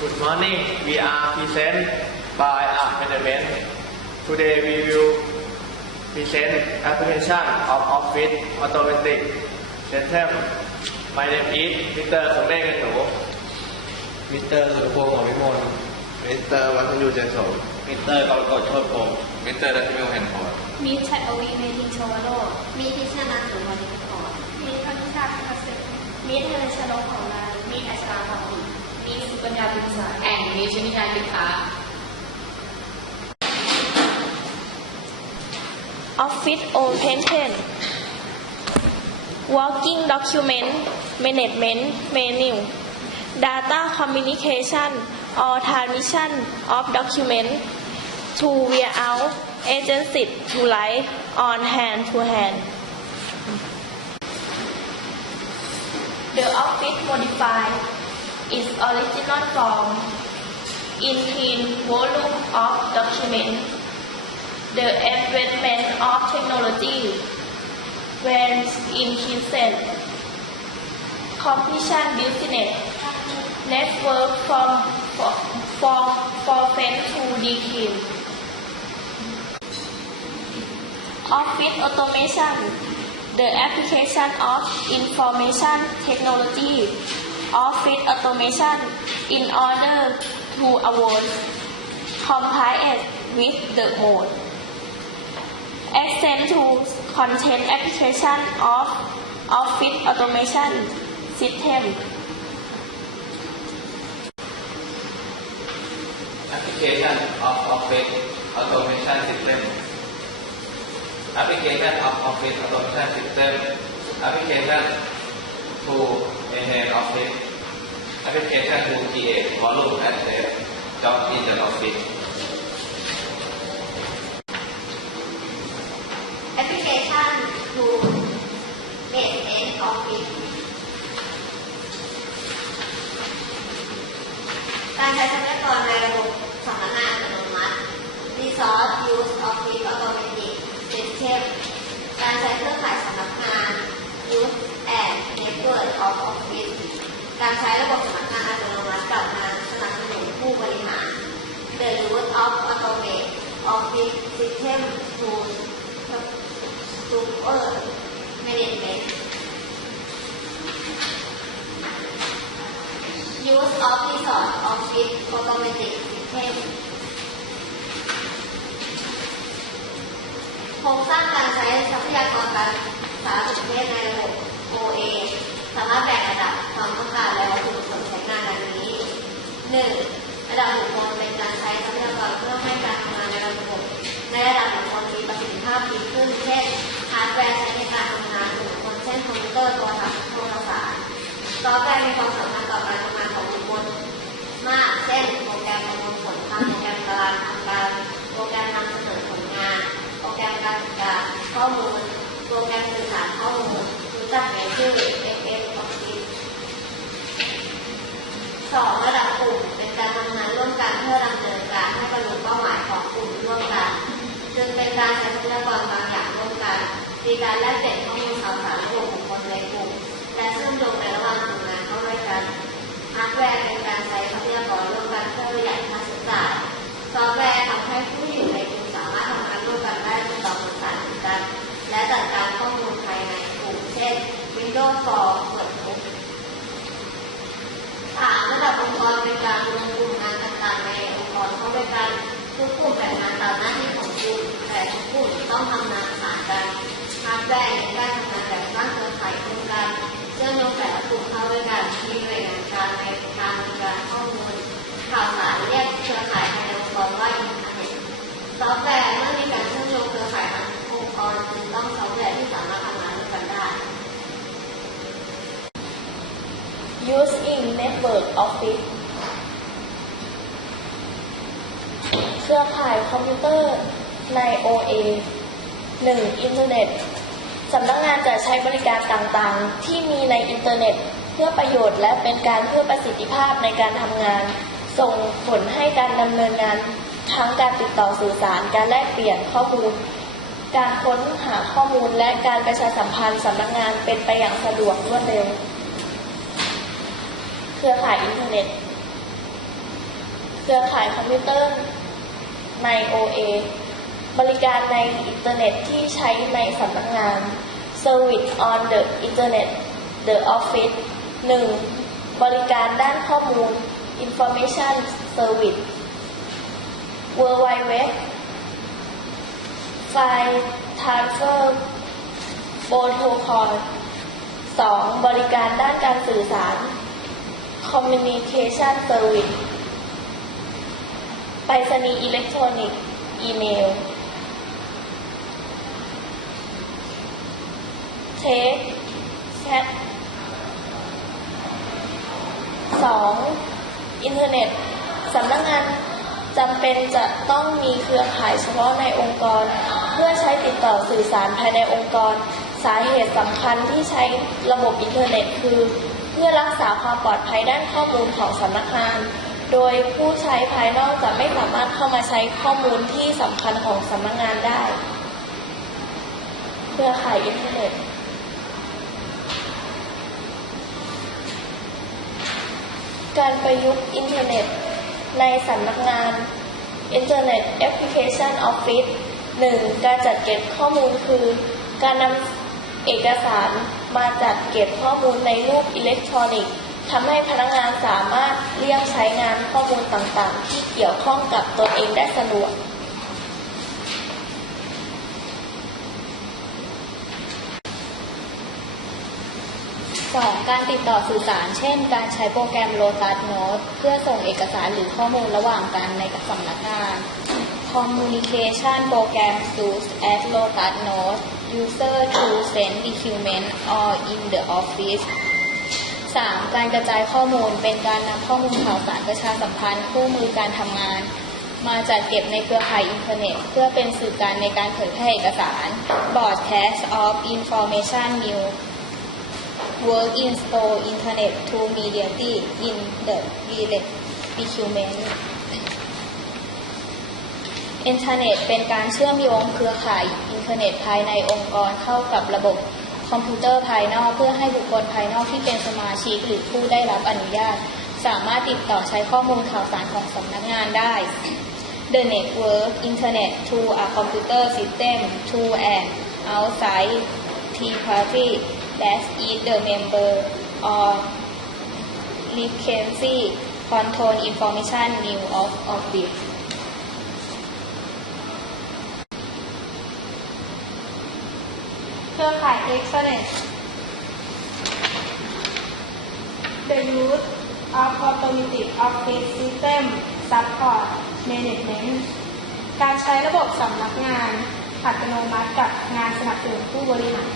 Good morning. We are present by a management. Today we will present application of Office Automatic System. My name is Mr. สมเด็จเงินหนูมิสเตอร์สุรพงศ์ของวิมลมิสเตอร์วัฒนยูเจนสมมิสเตอร์กรกฎโชติพงศ์มิสเตอร์ดัชมิลแฮนด์ฟอร์ดมีชัดอวีเมทิงโชวโรดมีทิชนาสุวรรณพรมีพนิชาพิพัฒน์มีเทเลชโลของนายมีอัชราภาวี มีสุกัญญาบินสารแอนมีชนิการติค้า Office Open Pen Working Document Management Menu Data Communication or Transmission of Document to Warehouse Agency to Life on Hand to Hand The office modified its original form in thin volume of document the advancement of technology when increased competition business network from for for friend to decay office automation the application of information technology office automation in order to avoid compliance with the mode Extend to content application of Office Automation System. Application of Office Automation System. Application of Office Automation System. Application to enhance Office Application to create volume and save job in the office แอปพลิเคชันทูเบสเอ็นออฟฟิศการใช้ทรัพยากรในระบบสำนักงานอัตโนมัติ Resource Use Office Automatic System การใช้เครือข่ายสำนักงาน Use and Network of Office การใช้ระบบสำนักงานอัตโนมัติกลับกาสนับสนุนผู้บริหาร The Use of Automate Office System Tools Super Management Use of Resource Office Automatic System โครงสร้างการใช้ทรัพยากรการสาธารณสุขในระบบ OA สามารถแบ่งระดับความต้องการและวัตถุประสงค์ใช้งานดังนี้ 1. ระดับบุคคลเป็นการใช้ทรัพยากรเพื่อให้การทำงานในระบบ ในระดับบุคคลมีประสิทธิภาพดีขึ้น เช่นฮาร์ดแวร์ใช้ในการทำงานของบุคคลเช่นคอมพิวเตอร์โทรศัพท์โทรศัพท์ซอฟต์แวร์มีความสำคัญต่อการทำงานของบุคคลมาก เช่นโปรแกรมประมวลผลภาพโปรแกรมตารางทำการโปรแกรมนำเสนอผลงาน โปรแกรมการจัดกาข้อมูล โปรแกรมสื่อสารข้อมูลรู้จักในชื่อ MS Office สองระดับกลุ่มเป็นการทำงานร่วมกันเพื่อดำเนินการให้บรรลุเป้าหมายของกลุ่มร่วมกันจึงเป็นการใช้ทรัพยากรบางอย่างร่วมกันมีการแลกเปลี่ยนข้อมูลข่าวสารระหว่างบุคคลในกลุ่ม และเชื่อมโยงในระหว่างกลุ่มงานเข้าด้วยกันฮาร์ดแวร์เป็นการใช้ทรัพยากรร่วมกันเพื่อประหยัดค่าใช้จ่ายซอฟต์แวร์ทำให้ผู้อยู่ในกลุ่มสามารถทำงานร่วมกันได้ติดต่อสื่อสารกัน และจัดการข้อมูลภายในกลุ่มเช่น Windows Form เปิดบุ๊ก สามระดับองค์ กรเป็นการรวมกลุ่มงานต่างๆในองค์กรเข้าด้วยกันทุกกลุ่มแบ่งงานตามหน้าที่ของกลุ่มแต่ทุกกลุ่มต้องทำงานสานกันฮาร์ดแวร์ในการทำงานแบบสร้างเครือข่ายร่วมกันเชื่อมโยงแต่ละกลุ่มเข้าด้วยกันมีหน่วยงานกางในการบริการข้อมูลข่าวสารเรียกเครือข่ายภายในองค์กรว่าอินเทอร์เน็ตซอฟต์แวร์เมื่อมีการเชื่อมโยงเครือข่ายทางองค์กรจึงต้องซอฟต์แวร์ที่สามารถทำงานร่วมกันได้ Use in Network Office เค รือข่ายคอมพิวเตอร์ใน OA 1. อินเทอร์เน็ตสำนักงานจะใช้บริการต่างๆ ที่มีในอินเทอร์เน็ต เพื่อประโยชน์และเป็นการเพื่อประสิทธิภาพในการทำงาน ส่งผลให้การดำเนินงานทั้งการติดต่อสื่อสาร การแลกเปลี่ยนข้อมูล การค้นหาข้อมูลและการประชาสัมพันธ์สำนักงานเป็นไปอย่างสะดวกรวดเร็ว เครือข่ายอินเทอร์เน็ต เครือข่ายคอมพิวเตอร์ ใน OA บริการในอินเทอร์เน็ตที่ใช้ในสำนักงาน Service on the Internet the Office 1. บริการด้านข้อมูล Information Service World Wide Web File Transfer Protocol 2. บริการด้านการสื่อสาร Communication Service ไปรษณีย์อิเล็กทรอนิกส์อีเมลเทคแชท 2. อินเทอร์เน็ตสำนักงานจำเป็นจะต้องมีเครือข่ายเฉพาะในองค์กร เพื่อใช้ติดต่อสื่อสารภายในองค์กร สาเหตุสำคัญที่ใช้ระบบอินเทอร์เน็ตคือ เพื่อรักษาความปลอดภัยด้านข้อมูลของสำนักงาน โดยผู้ใช้ภายนอกจะไม่สามารถเข้ามาใช้ข้อมูลที่สำคัญของสำนักงานได้เครือข่ายอินเทอร์เน็ตการประยุกต์อินเทอร์เน็ต ในสำนักงาน Internet Application Office 1. การจัดเก็บข้อมูลคือ การนำเอกสารมาจัดเก็บข้อมูลในรูปอิเล็กทรอนิกส์ ทำให้พนักงานสามารถเรียกใช้งานข้อมูลต่างๆ ที่เกี่ยวข้องกับตนเองได้สะดวก 2. การติดต่อสื่อสาร เช่น การใช้โปรแกรม Lotus Notes เพื่อส่งเอกสารหรือข้อมูลระหว่างกันในสำนักงาน Communication Program used as Lotus Notes user to send document or in the office 3. การกระจายข้อมูลเป็นการนำข้อมูลข่าวสารประชาสัมพันธ์คู่มือการทำงาน มาจัดเก็บในเครือข่ายอินเทอร์เน็ต เพื่อเป็นสื่อการในการเผยแพร่เอกสาร Broadcast of Information News work in store internet to mediate in the relay document อินเทอร์เน็ตเป็นการเชื่อมโยงเครือข่ายอินเทอร์เน็ตภายในองค์กรเข้ากับระบบ คอมพิวเตอร์ภายนอก เพื่อให้บุคคลภายนอกที่เป็นสมาชิกหรือผู้ได้รับอนุญาต สามารถติดต่อใช้ข้อมูลข่าวสารของสำนักงานได้ The network internet to a computer system to an outside third party that is the member or license control information new of office เครือข่ายอิเล็กทรอนิกส์ The use of automatic office system support management การใช้ระบบสำนักงานอัตโนมัติกับงานสนับสนุนผู้บริหาร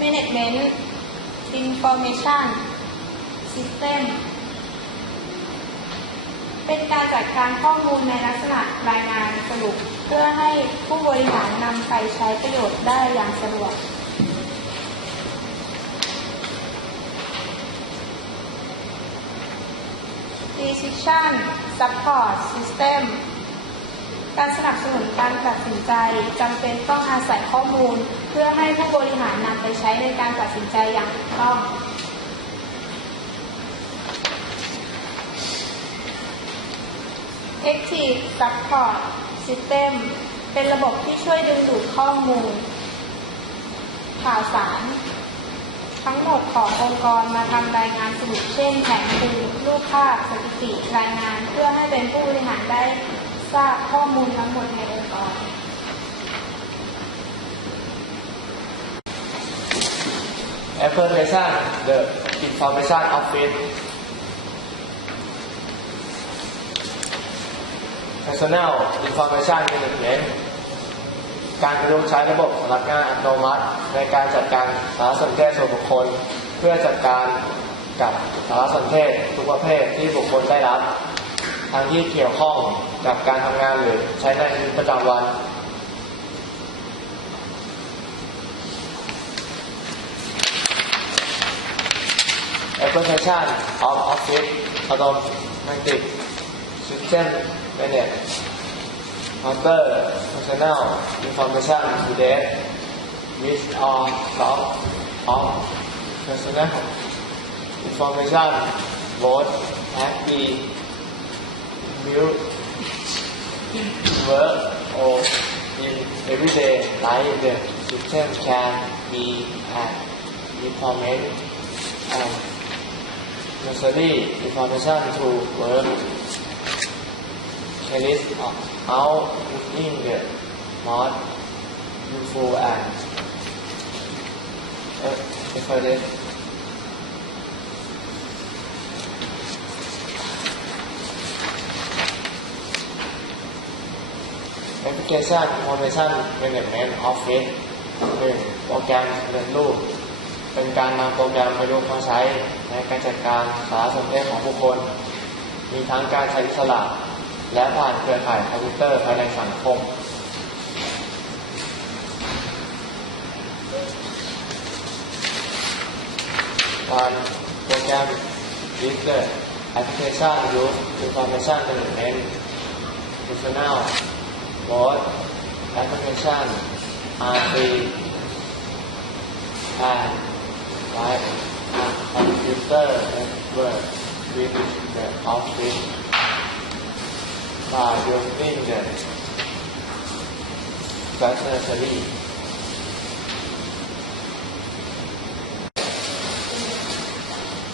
Management Information System เป็นการจัดการข้อมูลในลักษณะรายงานสรุป เพื่อให้ผู้บริหารนำไปใช้ประโยชน์ได้อย่างสะดวก Decision Support System การสนับสนุนการตัดสินใจจำเป็นต้องอาศัยข้อมูล เพื่อให้ผู้บริหารนำไปใช้ในการตัดสินใจอย่างถูกต้อง Active Support System เป็นระบบที่ช่วยดึงดูดข้อมูล ข่าวสาร ทั้งหมดขององค์กรมาทำรายงานสรุปเช่นแผนภูมิรูปภาพสถิติรายงานเพื่อให้เป็นผู้บริหารได้ทราบข้อมูลทั้งหมดในองค์กร Application the Information Office Personal Information Management การประยุกต์ใช้ระบบสำนักงานอัตโนมัติ ในการจัดการสารสนเทศส่วนบุคคล เพื่อจัดการกับสารสนเทศทุกประเภทที่บุคคลได้รับทั้งที่เกี่ยวข้องกับการทำงานหรือใช้ในชีวิตประจำวัน Application of Office Automatic System Manage Counter Personal Information Today with all lot of personal information both have been built work or in everyday life the system can be an information and necessary information to work Callis out in the most useful and effective application motivation management office หนึ่งโปรแกรมเรียนรู้เป็นการนำโปรแกรมไประยุมาใช้ในการจัดการสารสนเทศของผู้คน มีทั้งการใช้สลาก และผ่านเครือข่ายคอมพิวเตอร์ภายในสังคม การโปรแกรม User Application Use Information Management Personal Both Application are free and like a computer network with the office by using the facility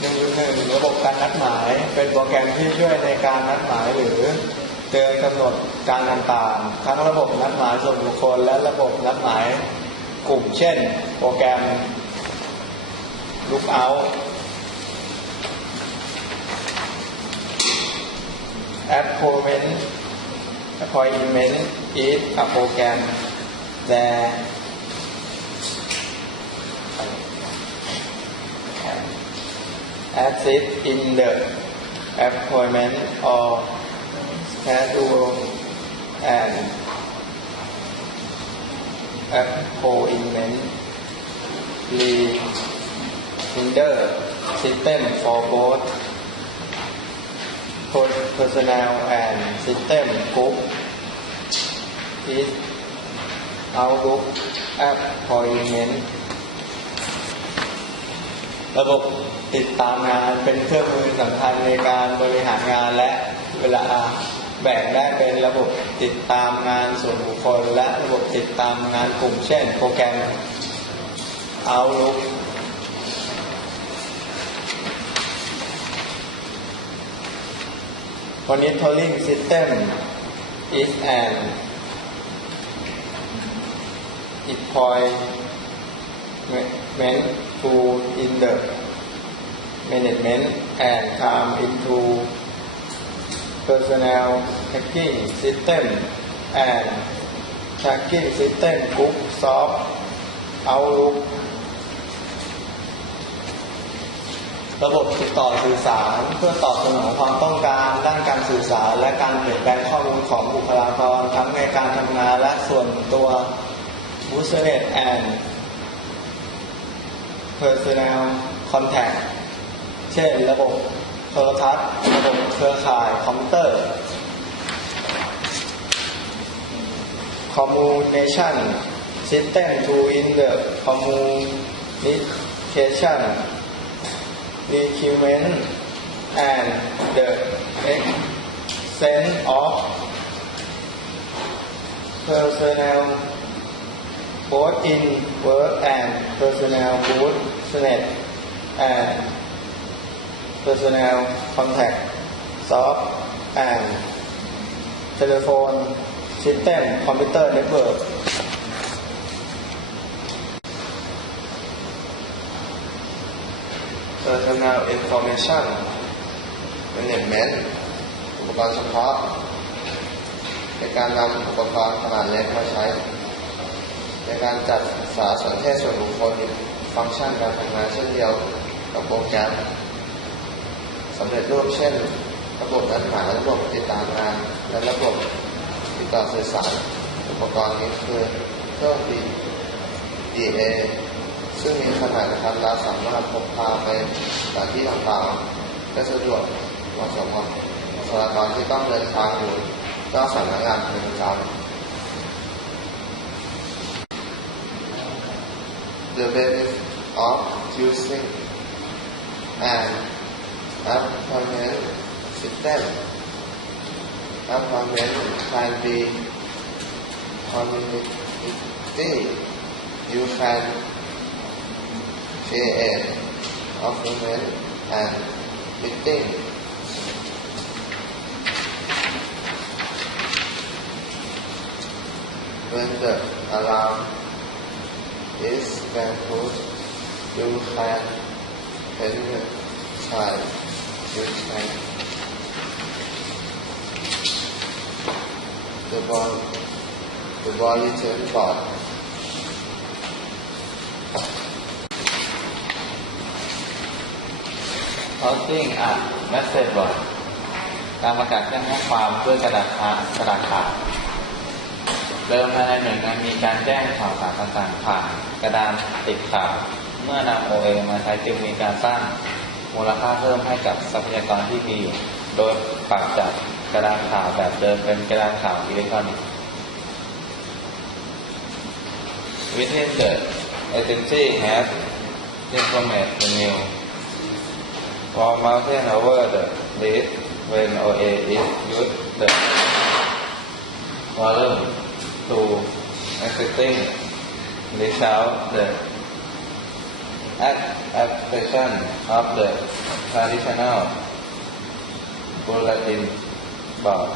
หนึ่งหนึ่งระบบการนัดหมายเป็นโปรแกรมที่ช่วยในการนัดหมายหรือเตือนกำหนดการต่างๆ ทั้งระบบนัดหมายส่วนบุคคลและระบบนัดหมายกลุ่มเช่น โปรแกรม Lookout Appointment Appointment is a program that assist in the appointment or schedule and appointment reminder system for both personnel and system group is Outlook appointment ระบบติดตามงานเป็นเครื่องมือสำคัญในการบริหารงานและเวลาแบ่งได้เป็นระบบติดตามงานส่วนบุคคล และระบบติดตามงานกลุ่มเช่น โปรแกรม Outlook Monitoring system is an deployment tool in the management and come into personnel tracking system and tracking system group soft outlook ระบบติดต่อสื่อสาร เพื่อตอบสนองความต้องการด้านการสื่อสาร และการเปลี่ยนแปลงข้อมูลของบุคลากรทั้งในการทำงานและส่วนตัว Business and Personnel Contact เช่น ระบบโทรทัศน์ ระบบเครือข่ายคอมพิวเตอร์ Communication System to in the communication requirement and the extent of personnel both in work and personnel business and personnel contact soft and telephone system computer network Personal Information Management อุปกรณ์เฉพาะ ในการนำอุปกรณ์ขนาดเล็กมาใช้ ในการจัดสารสนเทศส่วนบุคคลฟังก์ชันการทำงานเช่นเดียวกับโปรแกรมสำเร็จรูปเช่น ระบบนัดหมายระบบติดตามงาน และระบบติดต่อสื่อสาร อุปกรณ์นี้คือเครื่อง DA ซึ่งมีขนาดกระทัดรัดสามารถพกพาไปสถานที่ต่างๆได้สะดวกเหมาะสมกับบุคลากรที่ต้องเดินทางอยู่ก็สำนักงานเป็นประจำ The benefit of using an appointment system. Appointment can be community. You can create appointment and meeting. When the alarm is then pushed, you can pen the child. You can the ball the bulletin board. พอสติ้งอ่านแมสเซจบอร์ดการประกาศแจ้งข้อความด้วยกระดาษค้ากระดาษขาวเริ่มภายในหน่วยงานมีการแจ้งข่าวสารต่างๆผ่านกระดานติดข่าว เมื่อนำ OA มาใช้จึงมีการสร้างมูลค่าเพิ่มให้กับทรัพยากรที่มีอยู่ โดยปรับจากกระดานข่าวแบบเดิมเป็นกระดานข่าวอิเล็กทรอนิกส์ Within the agency has implemented the new For mountain over the when OA is used the volume to existing result the application of the traditional bulletin board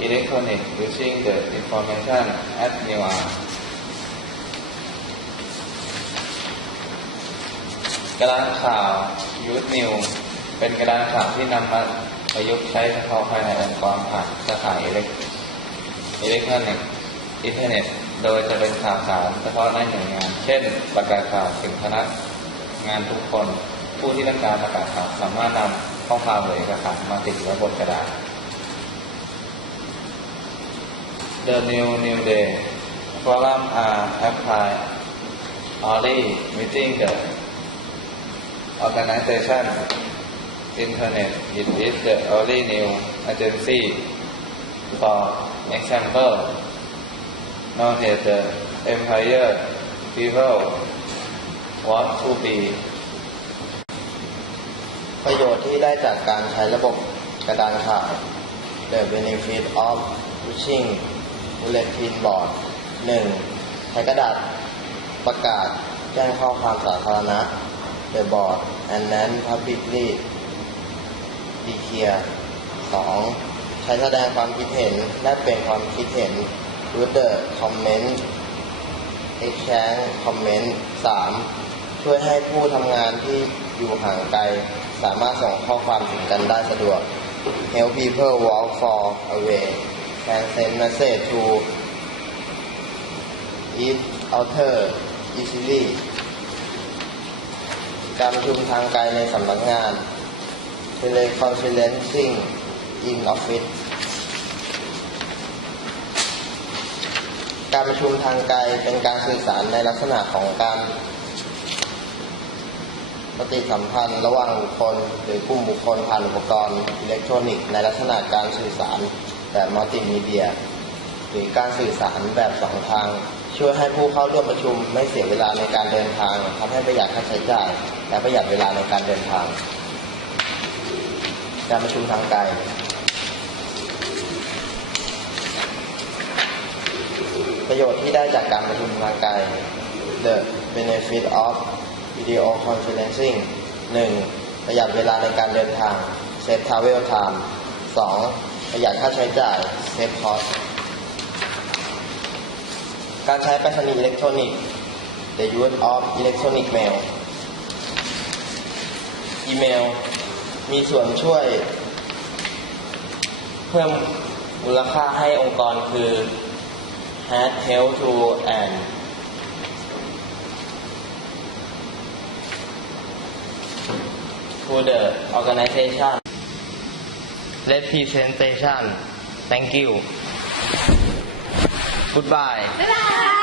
electronic using the information at new ระดานข่าวยูทนิวเป็นกระดานข่าวที่นำมาประยุกต์ใช้เฉพาะภายในองค์กรผ่านสถานอิเล็กอิเล็กทรอนิกส์อินเทอร์เน็ต โดยจะเป็นข่าวสารเฉพาะในหน่วยงาน เช่น ประกาศข่าวถึงพนักงานทุกคน ผู้ที่ต้องการประกาศข่าวสามารถนำข้อความหรือเอกสารมาติดไว้บนกระดาษ The new new day forum are applied only meeting the organization internet it is the only new agency for example noted the empire people want to be ประโยชน์ที่ได้จากการใช้ระบบกระดานข่าว The benefit of using bulletin board 1. ใช้กระดาษประกาศแจ้งข้อความสาธารณะ The board and then publicly declare 2. ใช้แสดงความคิดเห็นและเปลี่ยนความคิดเห็น with the comment exchange comment 3. ช่วยให้ผู้ทำงานที่อยู่ห่างไกล สามารถส่งข้อความถึงกันได้สะดวก Help people walk far away can send message to each other easily การประชุมทางไกลในสำนักงาน teleconferencing in office การประชุมทางไกลเป็นการสื่อสารในลักษณะของการปฏิสัมพันธ์ระหว่างบุคคล หรือกลุ่มบุคคลผ่านอุปกรณ์อิเล็กทรอนิกส์ในลักษณะการสื่อสารแบบมัลติมีเดีย หรือการสื่อสารแบบสองทาง ช่วยให้ผู้เข้าร่วมประชุมไม่เสียเวลาในการเดินทางทำให้ประหยัดค่าใช้จ่าย และประหยัดเวลาในการเดินทาง การประชุมทางไกลประโยชน์ที่ได้จากการประชุมทางไกล The benefit of video conferencing 1. ประหยัดเวลาในการเดินทาง save travel time 2. ประหยัดค่าใช้จ่าย save cost การใช้ไปรษณีย์อิเล็กทรอนิกส์ The use of electronic mail อีเมล มีส่วนช่วย เพิ่มมูลค่าให้องค์กรคือ had help to and to the organization representation thank you goodbye บ๊ายบาย